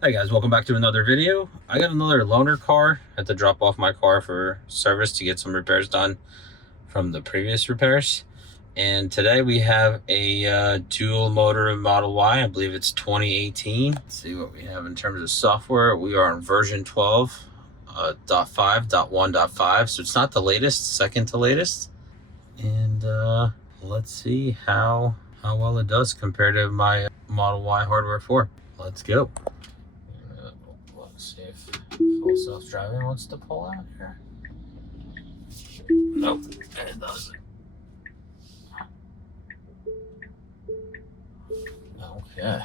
Hey guys, welcome back to another video. I got another loaner car. I had to drop off my car for service to get some repairs done from the previous repairs. And today we have a dual motor Model Y. I believe it's 2018. Let's see what we have in terms of software. We are on version 12, .5.1.5. So it's not the latest, second to latest. And let's see how well it does compared to my Model Y hardware 4. Let's go. Let's see if full self-driving wants to pull out here. Nope, it doesn't. Okay,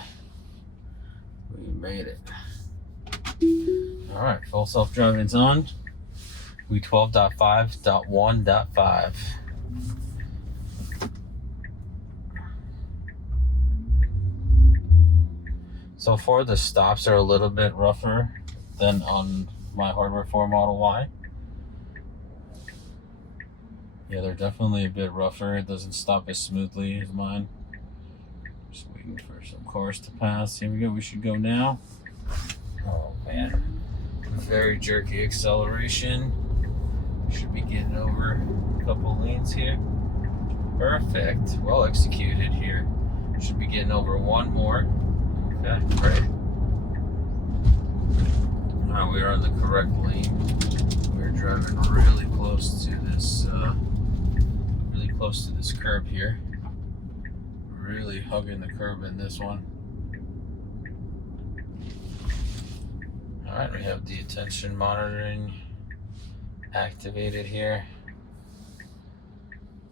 we made it. All right, full self-driving's on. We 12.5.1.5. So far, the stops are a little bit rougher than on my hardware 4 Model Y. Yeah, they're definitely a bit rougher. It doesn't stop as smoothly as mine. Just waiting for some cars to pass. Here we go. We should go now. Oh man, very jerky acceleration. Should be getting over a couple lanes here. Perfect. Well executed here. Should be getting over one more. Okay, great. Now we are on the correct lane. We're driving really close to this curb here. Really hugging the curb in this one. All right, we have the attention monitoring activated here.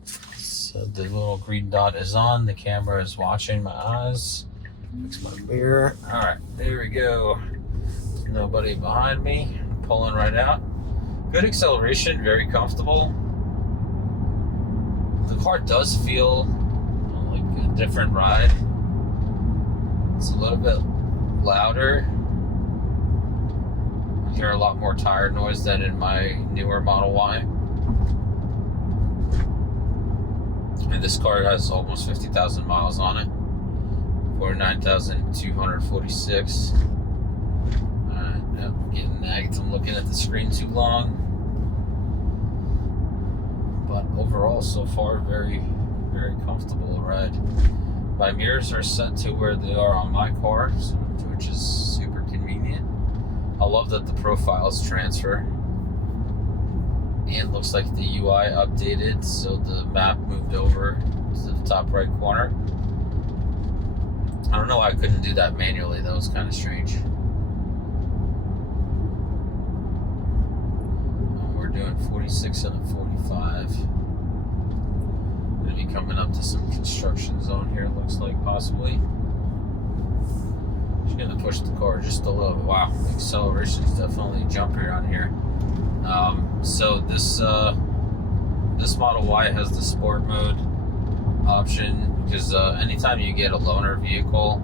So the little green dot is on. The camera is watching my eyes. Fix my mirror. All right, there we go. Nobody behind me. I'm pulling right out. Good acceleration, very comfortable. The car does feel like a different ride. It's a little bit louder. I hear a lot more tire noise than in my newer Model Y. And this car has almost 50,000 miles on it. 49,246. Alright, I'm getting nagged. I'm looking at the screen too long. But overall, so far, very, very comfortable ride. My mirrors are set to where they are on my car, which is super convenient. I love that the profiles transfer. And looks like the UI updated, so the map moved over to the top right corner. I don't know why I couldn't do that manually. That was kind of strange. We're doing 46 and a 45. Gonna be coming up to some construction zone here, it looks like, possibly. Just gonna push the car just a little bit. Wow, the acceleration is definitely jumpier on here. So this Model Y has the sport mode option, because anytime you get a loaner vehicle,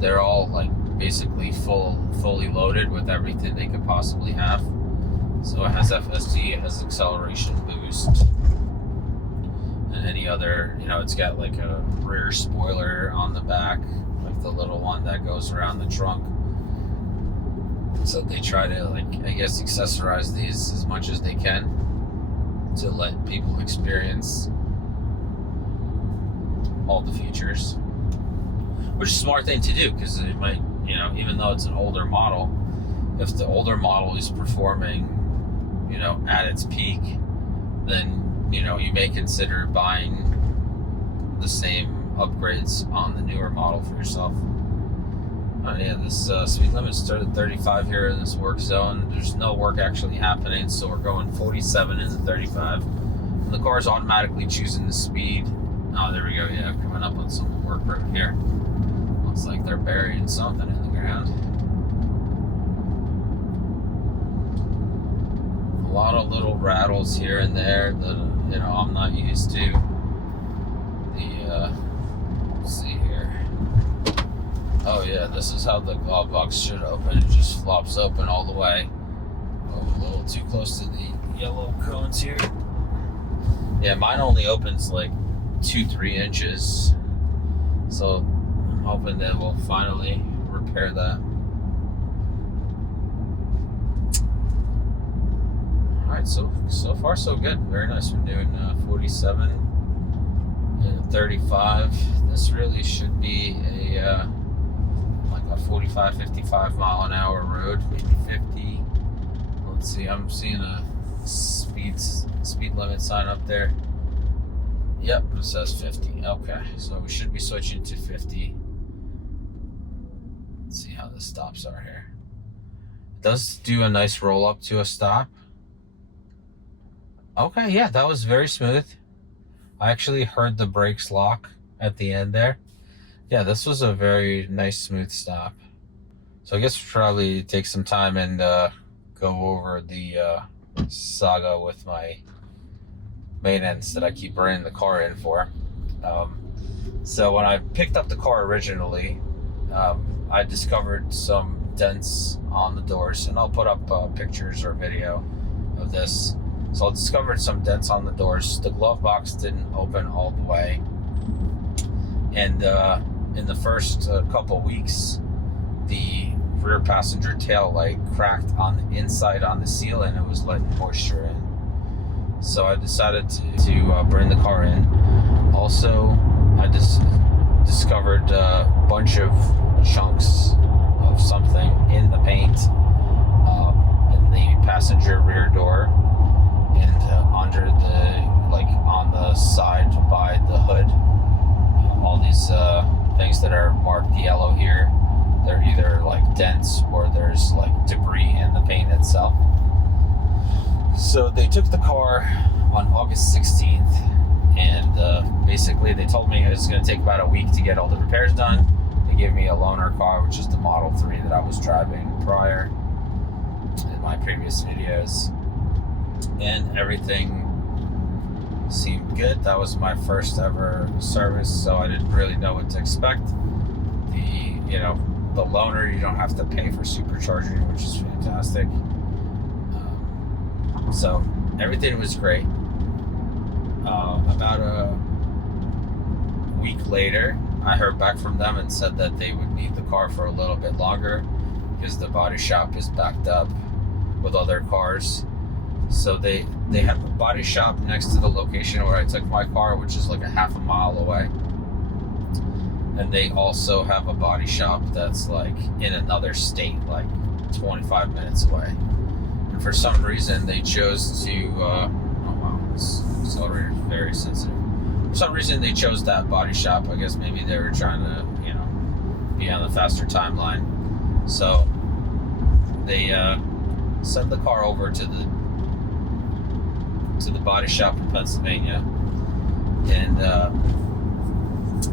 they're all like basically fully loaded with everything they could possibly have. So it has FSD, it has acceleration boost, and any other, it's got like a rear spoiler on the back, like the little one that goes around the trunk. So they try to, I guess, accessorize these as much as they can to let people experience all the features, which is a smart thing to do, because it might, even though it's an older model, if the older model is performing, at its peak, then, you may consider buying the same upgrades on the newer model for yourself. Yeah, this speed limit started at 35 here in this work zone. There's no work actually happening, so we're going 47 into 35. And the car is automatically choosing the speed. Oh, there we go. Yeah, coming up on some work road here. Looks like they're burying something in the ground. A lot of little rattles here and there that, I'm not used to. Let's see here. Oh yeah, this is how the glove box should open. It just flops open all the way. Oh, a little too close to the yellow cones here. Yeah, mine only opens like 2-3 inches. So I'm hoping that we'll finally repair that. right, so far so good. Very nice. We're doing 47 and 35. This really should be a like a 45, 55 mile an hour road, maybe 50. Let's see. I'm seeing a speed limit sign up there. Yep, it says 50. Okay, so we should be switching to 50. Let's see how the stops are here. It does do a nice roll up to a stop. Okay, yeah, that was very smooth. I actually heard the brakes lock at the end there. Yeah, this was a very nice, smooth stop. So I guess we'll probably take some time and go over the saga with my maintenance that I keep bringing the car in for. So when I picked up the car originally, I discovered some dents on the doors, and I'll put up pictures or video of this. So I discovered some dents on the doors. The glove box didn't open all the way, and in the first couple weeks, the rear passenger tail light cracked on the inside on the seal, and it was letting moisture in. So I decided to bring the car in. Also, I just discovered a bunch of chunks of something in the paint, in the passenger rear door, and under the, like on the side by the hood. All these things that are marked yellow here, they're either like dents or there's like debris in the paint itself. So they took the car on August 16th, and basically they told me it was going to take about a week to get all the repairs done. They gave me a loaner car, which is the Model 3 that I was driving prior in my previous videos, and everything seemed good. That was my first ever service, so I didn't really know what to expect. The loaner, you don't have to pay for supercharging, which is fantastic. So everything was great. About a week later, I heard back from them and said that they would need the car for a little bit longer because the body shop is backed up with other cars. So they have a body shop next to the location where I took my car, which is like a half a mile away. And they also have a body shop that's like in another state, like 25 minutes away. And for some reason, they chose to, oh wow, this accelerator is very sensitive. For some reason, they chose that body shop. I guess maybe they were trying to, be on the faster timeline. So they sent the car over to the body shop in Pennsylvania, and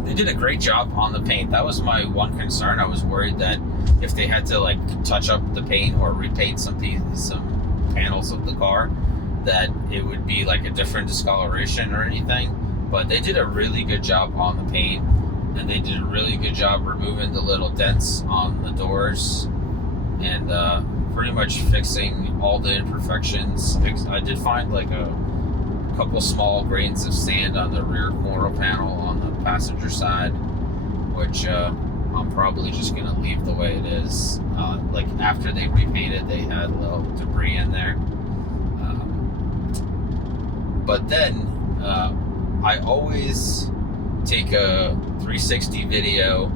they did a great job on the paint. That was my one concern. I was worried that if they had to like touch up the paint or repaint some panels of the car, that it would be like a different discoloration or anything. But they did a really good job on the paint, and they did a really good job removing the little dents on the doors, and pretty much fixing all the imperfections. I did find like a couple small grains of sand on the rear quarter panel on the passenger side, which I'm probably just gonna leave the way it is. Like after they repainted, they had a little debris in there. But then I always take a 360 video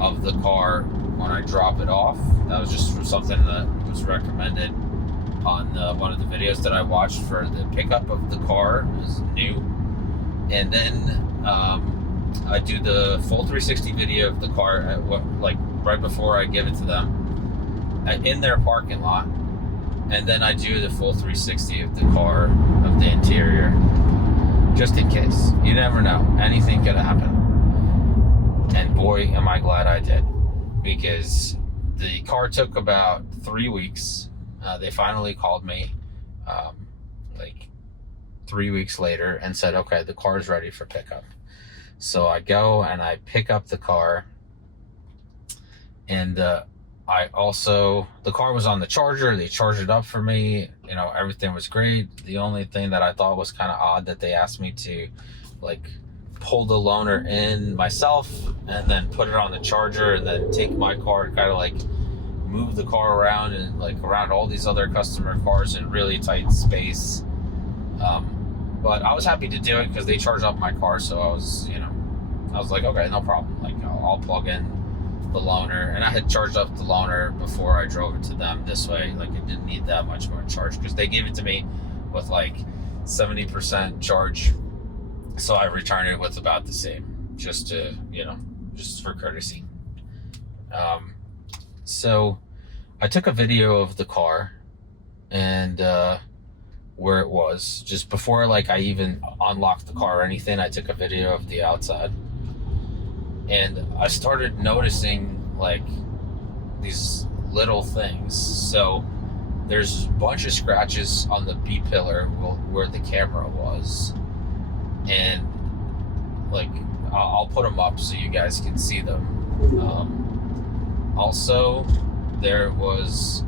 of the car when I drop it off. That was just something that was recommended on one of the videos that I watched for the pickup of the car. It was new. And then I do the full 360 video of the car right before I give it to them in their parking lot. And then I do the full 360 of the car, of the interior, just in case. You never know. Anything could happen. And boy, am I glad I did. Because the car took about 3 weeks. They finally called me like 3 weeks later and said, okay, the car's ready for pickup. So I go and I pick up the car, and the car was on the charger. They charged it up for me. Everything was great. The only thing that I thought was kind of odd that they asked me to like pull the loaner in myself and then put it on the charger and then take my car and kind of like move the car around and like around all these other customer cars in really tight space. But I was happy to do it because they charged up my car, so I was like, okay, no problem. Like I'll plug in the loaner, and I had charged up the loaner before I drove it to them this way. Like it didn't need that much more charge because they gave it to me with like 70% charge, so I returned it with about the same, just to just for courtesy. So I took a video of the car and where it was just before like I even unlocked the car or anything. I took a video of the outside, and I started noticing like these little things. So there's a bunch of scratches on the B pillar where the camera was, and like I'll put them up so you guys can see them. Also, there was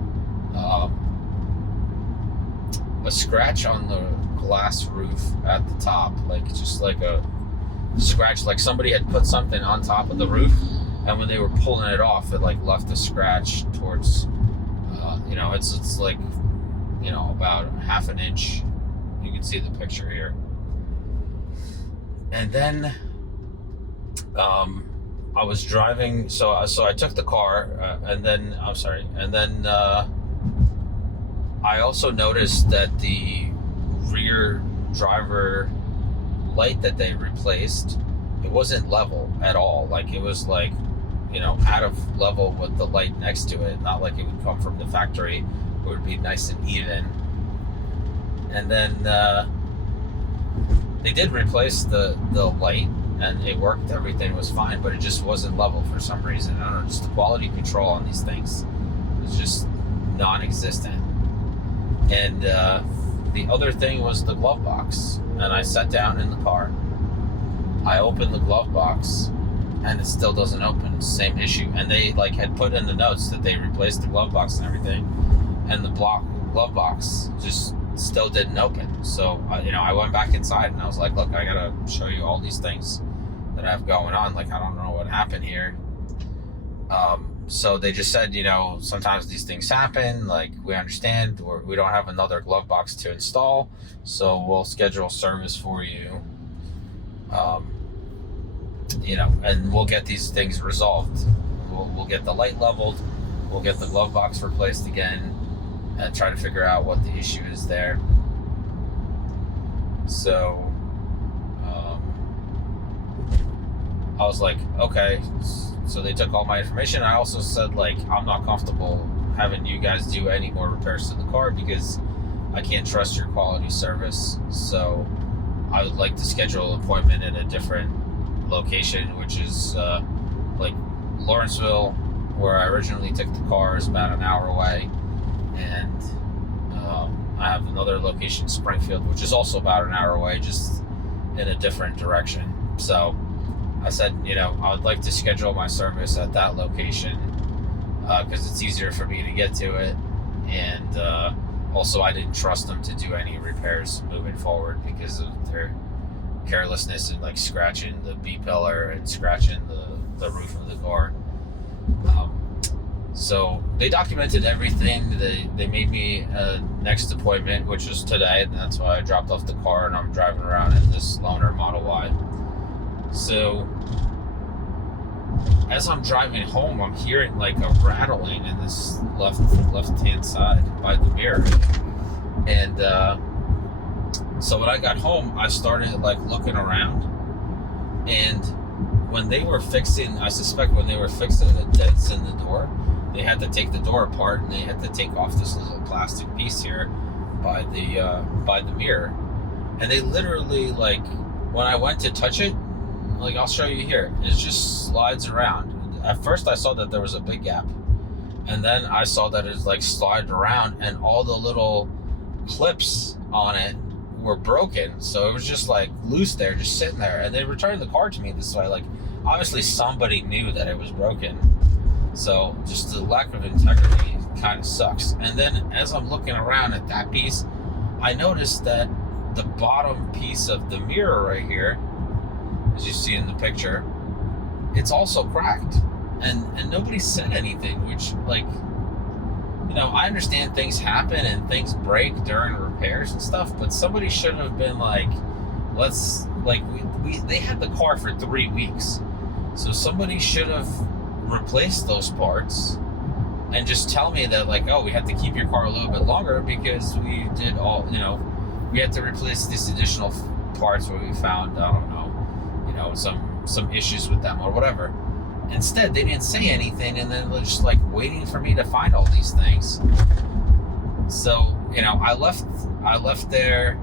a scratch on the glass roof at the top, like just like a scratch, like somebody had put something on top of the roof, and when they were pulling it off, it like left a scratch towards it's like about half an inch. You can see the picture here. And then I was driving, so I took the car, and then I also noticed that the rear driver light that they replaced, it wasn't level at all. Like it was like, out of level with the light next to it. Not like it would come from the factory, it would be nice and even. And then they did replace the light, and it worked, everything was fine, but it just wasn't level for some reason. I don't know, just the quality control on these things was just non-existent. And the other thing was the glove box. And I sat down in the car, I opened the glove box, and it still doesn't open. Same issue. And they like had put in the notes that they replaced the glove box and everything, and the glove box just still didn't open. So I went back inside and I was like, look, I gotta show you all these things that I have going on. Like I don't know what happened here. So they just said, sometimes these things happen. Like we understand, we don't have another glove box to install, so we'll schedule service for you. And we'll get these things resolved. We'll get the light leveled, we'll get the glove box replaced again, and try to figure out what the issue is there. So I was like, okay. So they took all my information. I also said, like, I'm not comfortable having you guys do any more repairs to the car because I can't trust your quality service. So I would like to schedule an appointment at a different location, which is like Lawrenceville, where I originally took the car, is about an hour away. And I have another location, Springfield, which is also about an hour away, just in a different direction. So I said, I would like to schedule my service at that location because it's easier for me to get to it. And also, I didn't trust them to do any repairs moving forward because of their carelessness and like scratching the B pillar and scratching the roof of the car. So they documented everything. They made me a next appointment, which was today, and that's why I dropped off the car and I'm driving around in this loaner Model Y. So as I'm driving home, I'm hearing like a rattling in this left-hand side by the mirror. And so when I got home, I started like looking around, and when they were fixing, I suspect when they were fixing the dents in the door, they had to take the door apart and they had to take off this little plastic piece here by the mirror. And they literally, like, when I went to touch it, like, I'll show you here, it just slides around. At first I saw that there was a big gap, and then I saw that it's like slid around and all the little clips on it were broken. So it was just like loose there, just sitting there. And they returned the car to me this way. Like, obviously somebody knew that it was broken. So just the lack of integrity kind of sucks. And then as I'm looking around at that piece, I noticed that the bottom piece of the mirror right here, as you see in the picture, it's also cracked. And nobody said anything, which, like, I understand things happen and things break during repairs and stuff, but somebody should have been like, they had the car for 3 weeks. So somebody should have replaced those parts and just tell me that, like, oh, we have to keep your car a little bit longer because we did all, we had to replace these additional parts where we found, I don't know, some issues with them or whatever. Instead, they didn't say anything, and then they're just like waiting for me to find all these things. So, I left there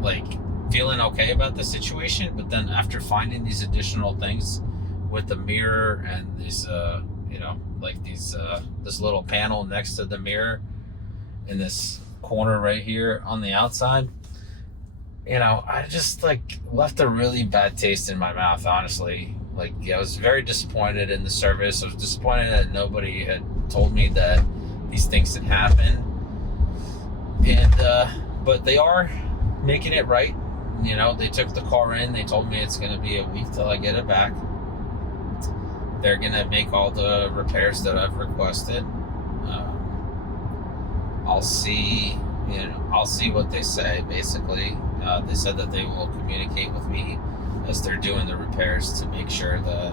like feeling okay about the situation, but then after finding these additional things with the mirror and these this little panel next to the mirror in this corner right here on the outside, I just like left a really bad taste in my mouth, honestly. Like, I was very disappointed in the service. I was disappointed that nobody had told me that these things had happened. And but they are making it right. They took the car in. They told me it's going to be a week till I get it back. They're going to make all the repairs that I've requested. I'll see what they say, basically. They said that they will communicate with me as they're doing the repairs to make sure that,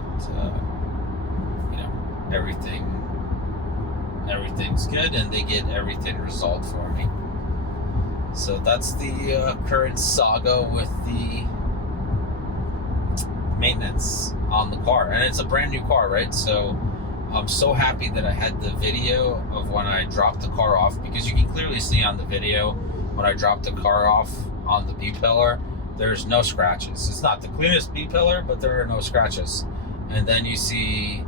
everything's good and they get everything resolved for me. So that's the current saga with the maintenance on the car. And it's a brand new car, right? So I'm so happy that I had the video of when I dropped the car off, because you can clearly see on the video when I dropped the car off on the B-pillar, there's no scratches. It's not the cleanest B-pillar, but there are no scratches. And then you see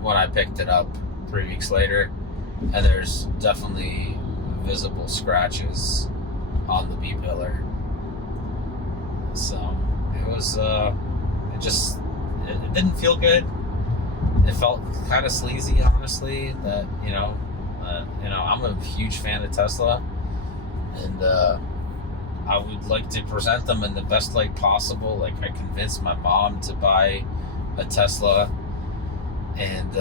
when I picked it up 3 weeks later, and there's definitely visible scratches on the B-pillar. So it was, it didn't feel good. It felt kind of sleazy, honestly, that, I'm a huge fan of Tesla, and I would like to present them in the best light possible. Like, I convinced my mom to buy a Tesla, and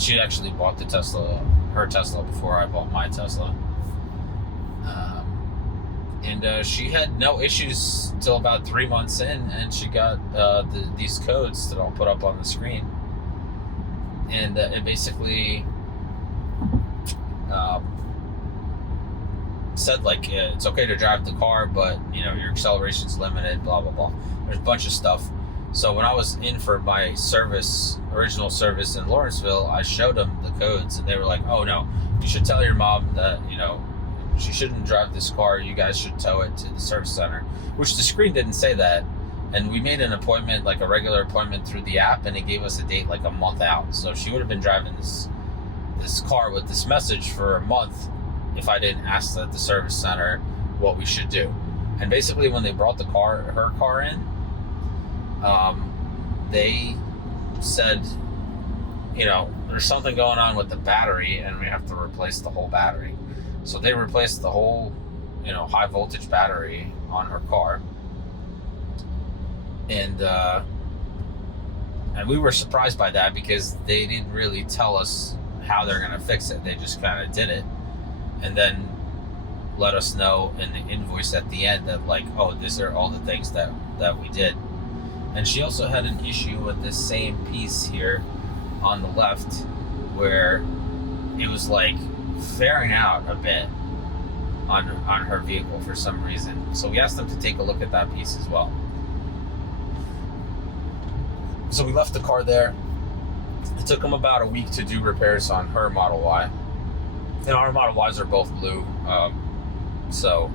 she actually bought her Tesla before I bought my Tesla. And she had no issues till about 3 months in, and she got these codes that I'll put up on the screen. And it basically said, like, it's okay to drive the car, but, your acceleration's limited, blah, blah, blah. There's a bunch of stuff. So when I was in for my original service in Lawrenceville, I showed them the codes, and they were like, oh, no, you should tell your mom that, she shouldn't drive this car. You guys should tow it to the service center, which the screen didn't say that. And we made an appointment, like a regular appointment through the app, and it gave us a date like a month out. So she would have been driving this car with this message for a month if I didn't ask at the service center what we should do. And basically when they brought her car in, they said, there's something going on with the battery and we have to replace the whole battery. So they replaced the whole, high voltage battery on her car. And we were surprised by that because they didn't really tell us how they're going to fix it. They just kind of did it and then let us know in the invoice at the end that, like, oh, these are all the things that we did. And she also had an issue with this same piece here on the left where it was like fairing out a bit on her vehicle for some reason. So we asked them to take a look at that piece as well. So we left the car there. It took them about a week to do repairs on her Model Y. And our Model Ys are both blue. So,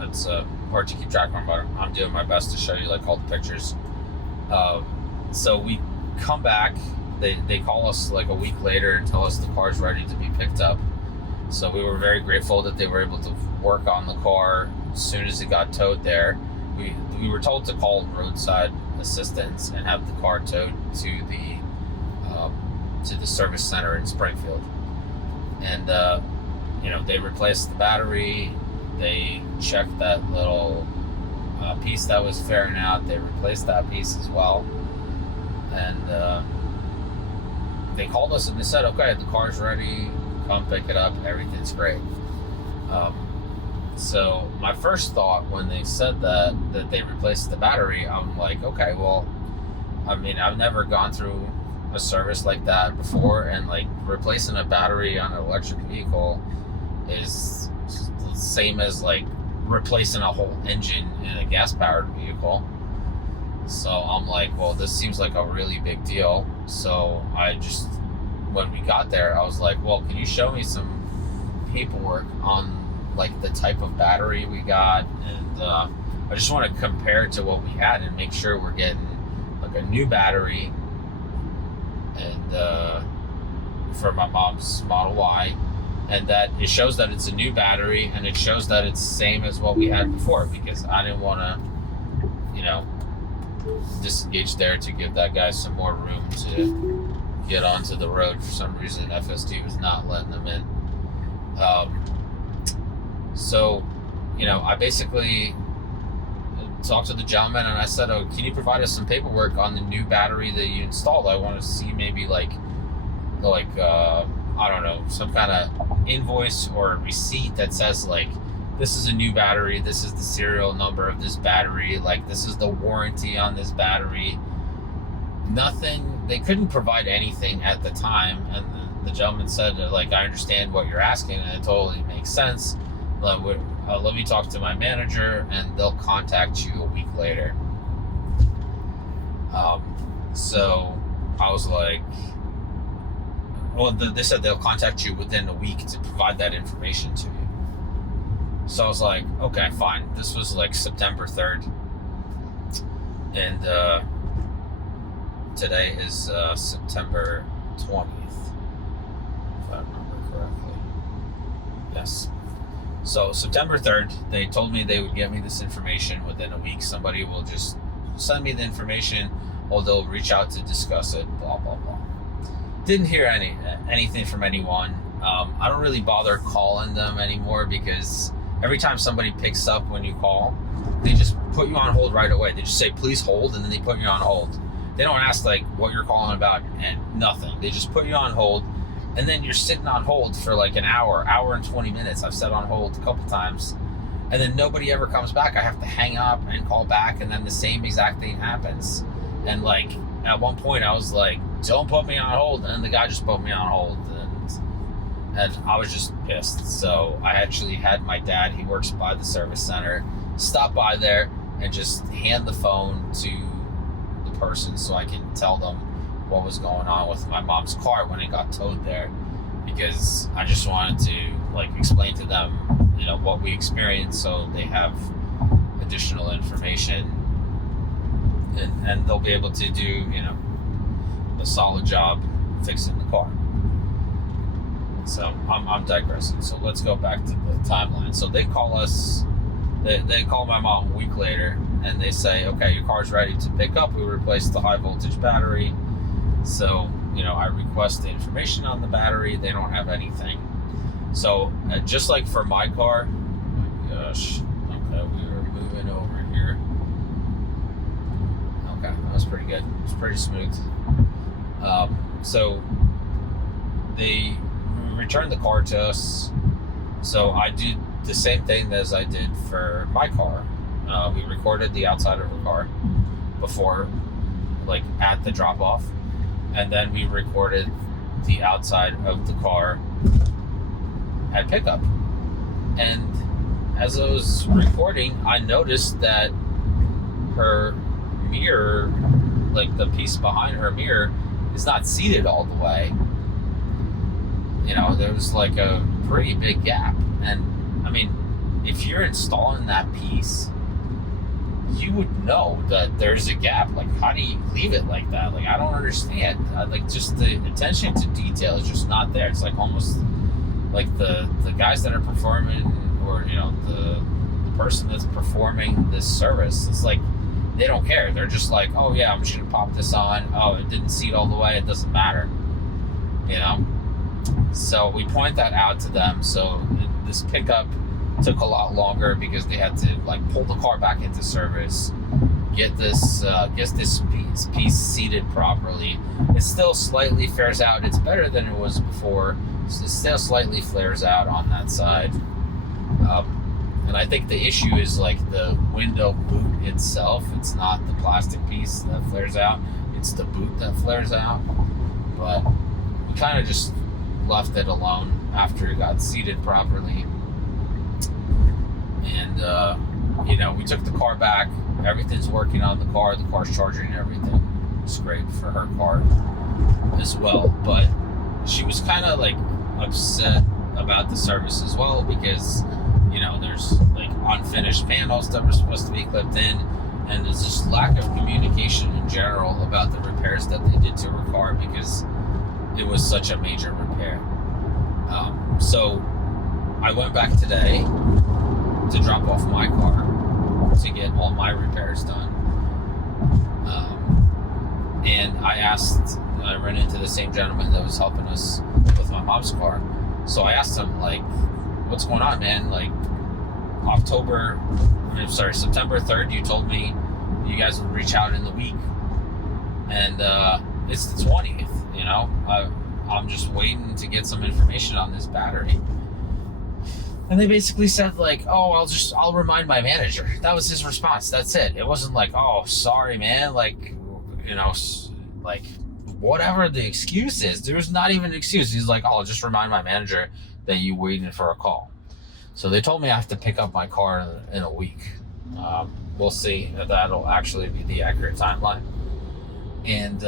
it's hard to keep track of them, but I'm doing my best to show you, like, all the pictures. So we come back. They call us like a week later and tell us the car's ready to be picked up. So we were very grateful that they were able to work on the car as soon as it got towed there. We were told to call roadside assistance and have the car towed to the service center in Springfield. And they replaced the battery. They checked that little piece that was fairing out. They replaced that piece as well. And they called us and they said, okay, the car's ready, come pick it up, everything's great. So my first thought when they said that they replaced the battery, I'm like, okay, well, I mean, I've never gone through a service like that before, and like replacing a battery on an electric vehicle is the same as like replacing a whole engine in a gas-powered vehicle. So I'm like, well, this seems like a really big deal. So I just, when we got there, I was like, well, can you show me some paperwork on like the type of battery we got? And I just want to compare it to what we had and make sure we're getting like a new battery and for my mom's Model Y, and that it shows that it's a new battery and it shows that it's the same as what we had before, because I didn't want to, you know, disengage there to give that guy some more room to get onto the road. For some reason, FSD was not letting them in. So, you know, I basically talked to the gentleman and I said, oh, can you provide us some paperwork on the new battery that you installed? I want to see maybe like I don't know, some kind of invoice or a receipt that says like, this is a new battery, this is the serial number of this battery, like this is the warranty on this battery. Nothing. They couldn't provide anything at the time, and the gentleman said, like, I understand what you're asking and it totally makes sense. Let me talk to my manager and they'll contact you a week later. So I was like, well, they said they'll contact you within a week to provide that information to you. So I was like, okay, fine. This was like September 3rd. And today is September 20th, if I remember correctly. Yes. So September 3rd, they told me they would get me this information within a week. Somebody will just send me the information, or they'll reach out to discuss it, blah, blah, blah. Didn't hear anything from anyone. I don't really bother calling them anymore, because every time somebody picks up when you call, they just put you on hold right away. They just say, please hold, and then they put you on hold. They don't ask like what you're calling about and nothing. They just put you on hold, and then you're sitting on hold for like an hour and 20 minutes. I've sat on hold a couple times, and then nobody ever comes back. I have to hang up and call back, and then the same exact thing happens. And like at one point I was like, don't put me on hold, and then the guy just put me on hold, and I was just pissed. So I actually had my dad, he works by the service center, stop by there and just hand the phone to the person so I can tell them what was going on with my mom's car when it got towed there, because I just wanted to like explain to them, you know, what we experienced, so they have additional information, and they'll be able to do, you know, a solid job fixing the car. So I'm digressing. So let's go back to the timeline. So they call us, they call my mom a week later, and they say, okay, your car's ready to pick up. We replaced the high voltage battery. So, you know, I request the information on the battery. They don't have anything. So just like for my car, oh my gosh, okay, we were moving over here. Okay, that was pretty good. It was pretty smooth. So they returned the car to us. So I did the same thing as I did for my car. We recorded the outside of the car before, like at the drop off, and then we recorded the outside of the car at pickup. And as I was recording, I noticed that her mirror, like the piece behind her mirror, is not seated all the way. You know, there was like a pretty big gap. And I mean, if you're installing that piece, you would know that there's a gap. Like, how do you leave it like that? Like, I don't understand. Like, just the attention to detail is just not there. It's like almost like the guys that are performing, or, you know, the person that's performing this service, it's like they don't care. They're just like, oh yeah, I'm just gonna pop this on. Oh, it didn't seat all the way. It doesn't matter. You know? So we point that out to them. So this pickup took a lot longer because they had to like pull the car back into service, get this piece seated properly. It still slightly flares out. It's better than it was before. It still slightly flares out on that side. And I think the issue is like the window boot itself. It's not the plastic piece that flares out. It's the boot that flares out. But we kind of just left it alone after it got seated properly. And, we took the car back. Everything's working on the car. The car's charging and everything. It's great for her car as well. But she was kind of like upset about the service as well because, there's like unfinished panels that were supposed to be clipped in. And there's just lack of communication in general about the repairs that they did to her car because it was such a major repair. So I went back today to drop off my car to get all my repairs done. And I ran into the same gentleman that was helping us with my mom's car. So I asked him, like, what's going on, man? Like, September 3rd, you told me you guys would reach out in the week. And it's the 20th, I'm just waiting to get some information on this battery. And they basically said, like, oh, I'll remind my manager. That was his response. That's it. It wasn't like, oh, sorry, man. Like, like, whatever the excuse is. There was not even an excuse. He's like, oh, I'll just remind my manager that you waited for a call. So they told me I have to pick up my car in a week. We'll see if that'll actually be the accurate timeline. And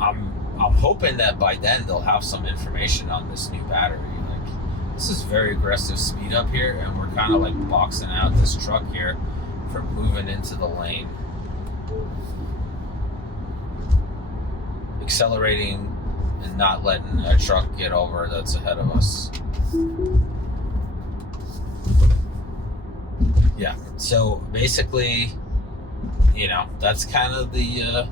I'm hoping that by then they'll have some information on this new battery. Like, this is very aggressive speed up here, and we're kind of like boxing out this truck here from moving into the lane. Accelerating and not letting a truck get over that's ahead of us. Yeah, so basically, that's kind of the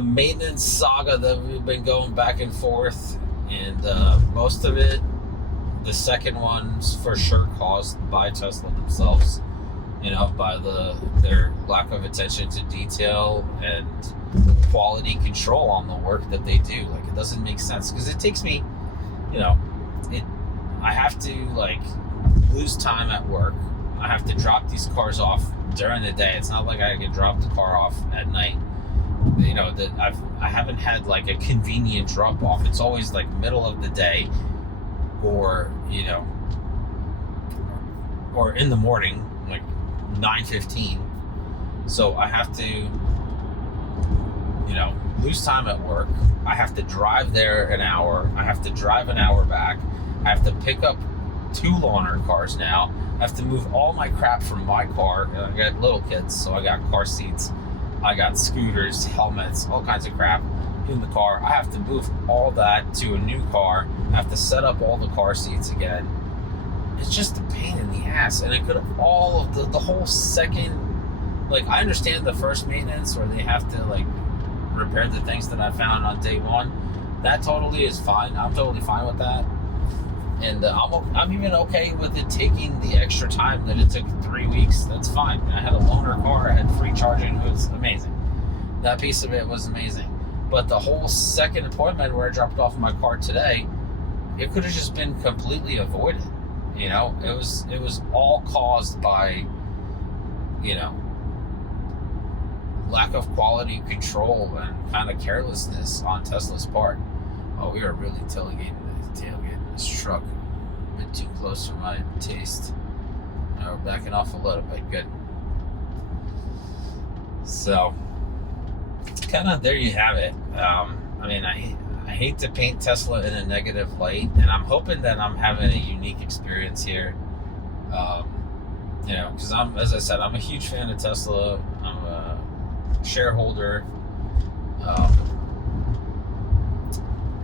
maintenance saga that we've been going back and forth, and most of it, the second one's for sure caused by Tesla themselves, by their lack of attention to detail and quality control on the work that they do. Like, it doesn't make sense because it takes me, I have to like lose time at work. I have to drop these cars off during the day. It's not like I can drop the car off at night. That I haven't had like a convenient drop off. It's always like middle of the day, or or in the morning, like 9:15. So I have to, lose time at work. I have to drive there an hour. I have to drive an hour back. I have to pick up 2 loaner cars now. I have to move all my crap from my car. I got little kids, so I got car seats. I got scooters, helmets, all kinds of crap in the car. I have to move all that to a new car. I have to set up all the car seats again. It's just a pain in the ass. And it could have all of the whole second, like, I understand the first maintenance where they have to like repair the things that I found on day one. That totally is fine. I'm totally fine with that. And I'm even okay with it taking the extra time that it took 3 weeks. That's fine. I had a loaner car. I had free charging. It was amazing. That piece of it was amazing. But the whole second appointment where I dropped off my car today, it could have just been completely avoided. It was all caused by, lack of quality control and kind of carelessness on Tesla's part. Oh, we are really tailgating this truck a bit too close for my taste. Now we're backing off a little bit. Good. So, kind of there you have it. I hate to paint Tesla in a negative light, and I'm hoping that I'm having a unique experience here. Because as I said, I'm a huge fan of Tesla. I'm a shareholder.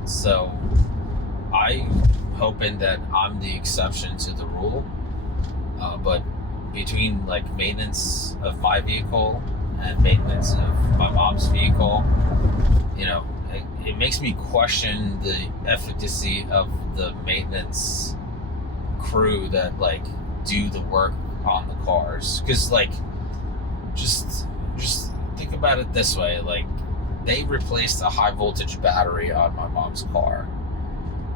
So I'm hoping that I'm the exception to the rule. But between like maintenance of my vehicle and maintenance of my mom's vehicle, it makes me question the efficacy of the maintenance crew that like do the work on the cars. Because, like, just think about it this way. Like, they replaced a high voltage battery on my mom's car.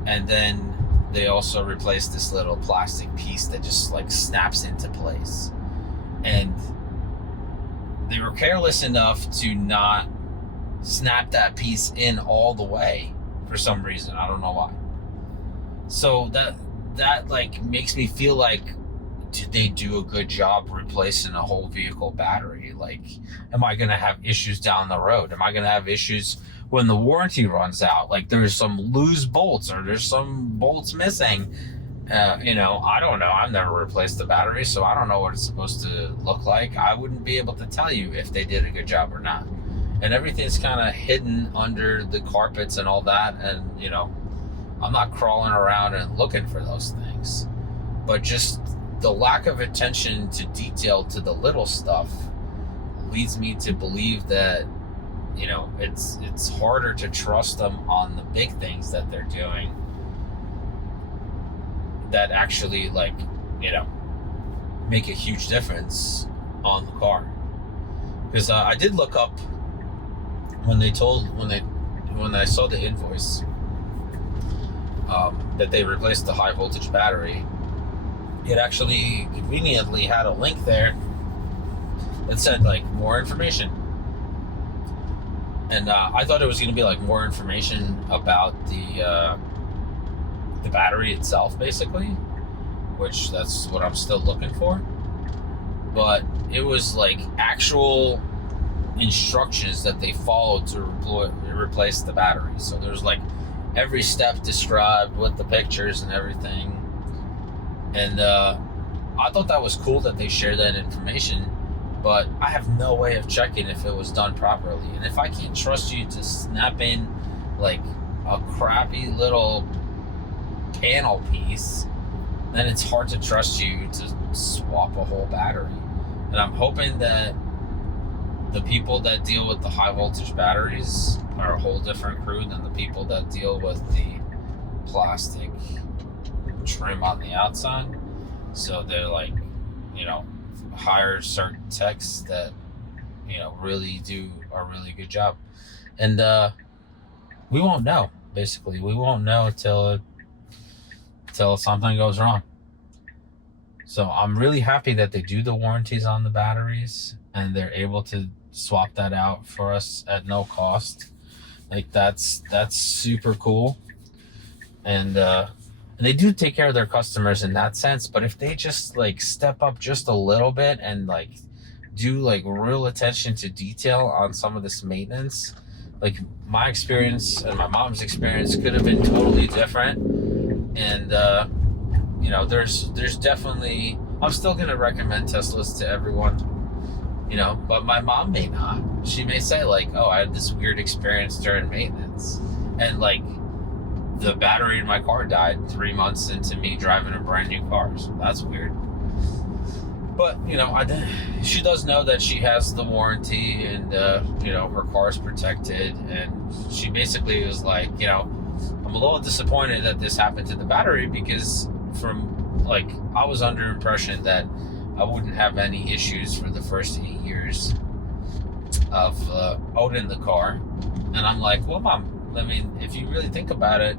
And then they also replaced this little plastic piece that just, like, snaps into place. And they were careless enough to not snap that piece in all the way for some reason. I don't know why. So that like makes me feel like, did they do a good job replacing a whole vehicle battery? Like, am I going to have issues down the road? Am I going to have issues when the warranty runs out? Like, there's some loose bolts or there's some bolts missing. I don't know. I've never replaced the battery, so I don't know what it's supposed to look like. I wouldn't be able to tell you if they did a good job or not. And everything's kind of hidden under the carpets and all that. And, I'm not crawling around and looking for those things. But just the lack of attention to detail to the little stuff leads me to believe that, it's harder to trust them on the big things that they're doing that actually, like, make a huge difference on the car. Because I did look up when I saw the invoice that they replaced the high voltage battery. It actually conveniently had a link there that said, like, more information. And I thought it was going to be like more information about the battery itself, basically, which that's what I'm still looking for. But it was like actual instructions that they followed to replace the battery. So there's like every step described with the pictures and everything. And I thought that was cool that they shared that information, but I have no way of checking if it was done properly. And if I can't trust you to snap in like a crappy little panel piece, then it's hard to trust you to swap a whole battery. And I'm hoping that the people that deal with the high voltage batteries are a whole different crew than the people that deal with the plastic trim on the outside. So they're like, hire certain techs that, really do a really good job. And we won't know, basically. We won't know until something goes wrong. So I'm really happy that they do the warranties on the batteries and they're able to swap that out for us at no cost. Like, that's super cool. And they do take care of their customers in that sense. But if they just like step up just a little bit and like do like real attention to detail on some of this maintenance, like my experience and my mom's experience could have been totally different. And there's definitely, I'm still gonna recommend Teslas to everyone, but my mom may not. She may say like, oh, I had this weird experience during maintenance, and like the battery in my car died 3 months into me driving a brand new car. So that's weird. But, she does know that she has the warranty and, her car's protected. And she basically was like, I'm a little disappointed that this happened to the battery because I was under impression that I wouldn't have any issues for the first 8 years of owning the car. And I'm like, well, Mom, I mean, if you really think about it,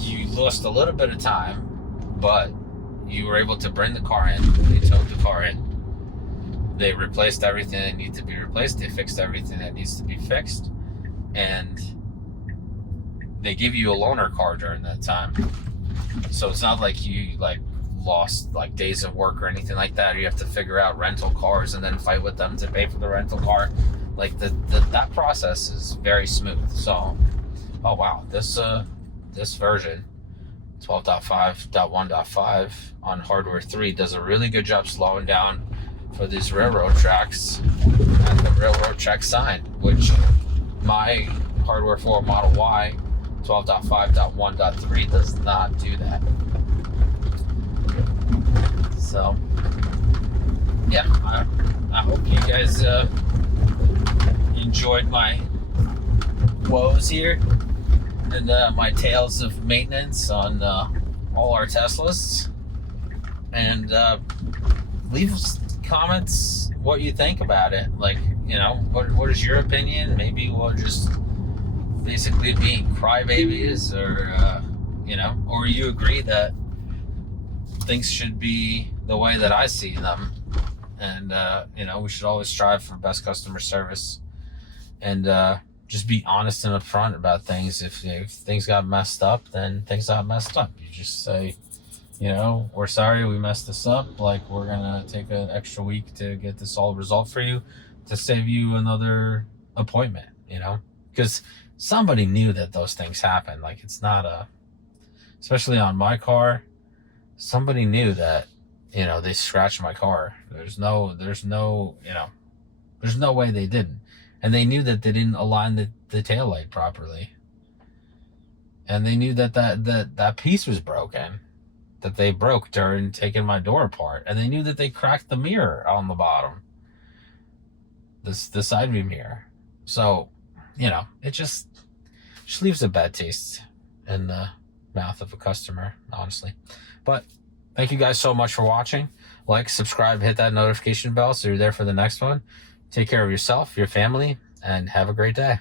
you lost a little bit of time, but you were able to bring the car in. They towed the car in. They replaced everything that needed to be replaced. They fixed everything that needs to be fixed. And they give you a loaner car during that time. So it's not like you lost days of work or anything like that. Or you have to figure out rental cars and then fight with them to pay for the rental car. Like that process is very smooth. So, oh wow, this version 12.5.1.5 on hardware 3 does a really good job slowing down for these railroad tracks and the railroad track sign, which my hardware 4 Model Y 12.5.1.3 does not do that. So yeah, I hope you guys enjoyed my woes here and my tales of maintenance on all our Teslas. and leave comments what you think about it. Like, you know, what is your opinion? Maybe we'll just basically be crybabies, or you know, or you agree that things should be the way that I see them, and you know, we should always strive for best customer service, and just be honest and upfront about things. If things got messed up, then things got messed up. You just say, you know, we're sorry we messed this up. Like, we're gonna take an extra week to get this all resolved for you, to save you another appointment, you know, because somebody knew that those things happen. Like, it's not especially on my car, somebody knew that, you know, they scratched my car. There's no, you know, there's no way they didn't. And they knew that they didn't align the taillight properly. And they knew that piece was broken, that they broke during taking my door apart. And they knew that they cracked the mirror on the bottom, the side view mirror. So, you know, it just leaves a bad taste in the mouth of a customer, honestly. But thank you guys so much for watching. Like, subscribe, hit that notification bell so you're there for the next one. Take care of yourself, your family, and have a great day.